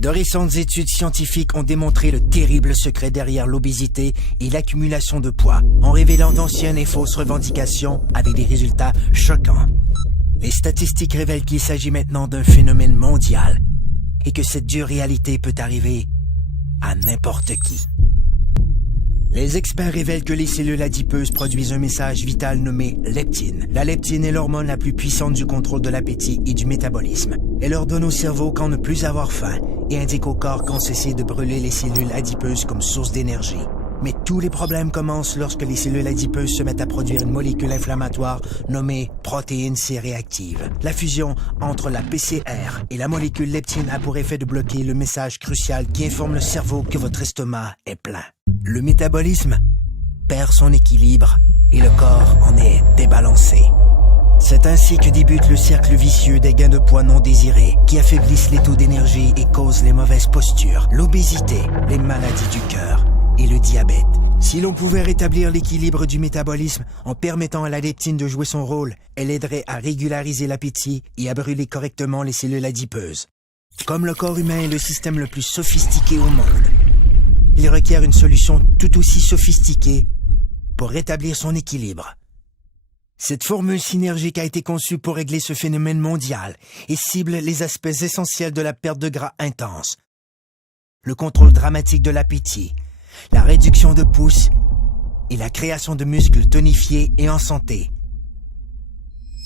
De récentes études scientifiques ont démontré le terrible secret derrière l'obésité et l'accumulation de poids, en révélant d'anciennes et fausses revendications avec des résultats choquants. Les statistiques révèlent qu'il s'agit maintenant d'un phénomène mondial et que cette dure réalité peut arriver à n'importe qui. Les experts révèlent que les cellules adipeuses produisent un message vital nommé leptine. La leptine est l'hormone la plus puissante du contrôle de l'appétit et du métabolisme. Elle ordonne au cerveau quand ne plus avoir faim et indique au corps quand cesser de brûler les cellules adipeuses comme source d'énergie. Mais tous les problèmes commencent lorsque les cellules adipeuses se mettent à produire une molécule inflammatoire nommée protéine C réactive. La fusion entre la PCR et la molécule leptine a pour effet de bloquer le message crucial qui informe le cerveau que votre estomac est plein. Le métabolisme perd son équilibre et le corps en est débalancé. C'est ainsi que débute le cercle vicieux des gains de poids non désirés qui affaiblissent les taux d'énergie et causent les mauvaises postures, l'obésité, les maladies du cœur et le diabète. Si l'on pouvait rétablir l'équilibre du métabolisme en permettant à la leptine de jouer son rôle, elle aiderait à régulariser l'appétit et à brûler correctement les cellules adipeuses. Comme le corps humain est le système le plus sophistiqué au monde, il requiert une solution tout aussi sophistiquée pour rétablir son équilibre. Cette formule synergique a été conçue pour régler ce phénomène mondial et cible les aspects essentiels de la perte de gras intense, le contrôle dramatique de l'appétit, la réduction de pouces et la création de muscles tonifiés et en santé.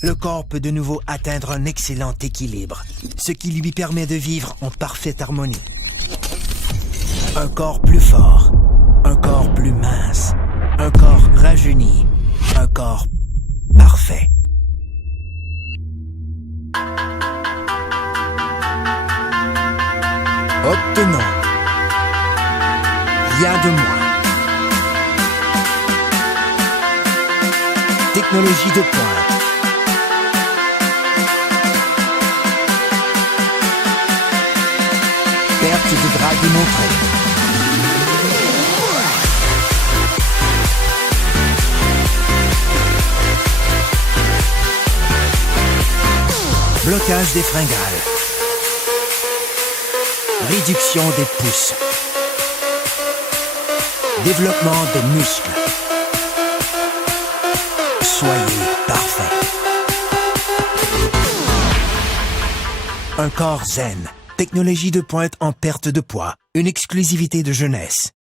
Le corps peut de nouveau atteindre un excellent équilibre, ce qui lui permet de vivre en parfaite harmonie. Un corps plus fort, un corps plus mince, un corps rajeuni, un corps parfait. Obtenons rien de moins. Technologie de pointe. Perte de gras démontrée. Blocage des fringales. Réduction des pouces. Développement des muscles. Soyez parfait. Un corps zen. Technologie de pointe en perte de poids. Une exclusivité de jeunesse.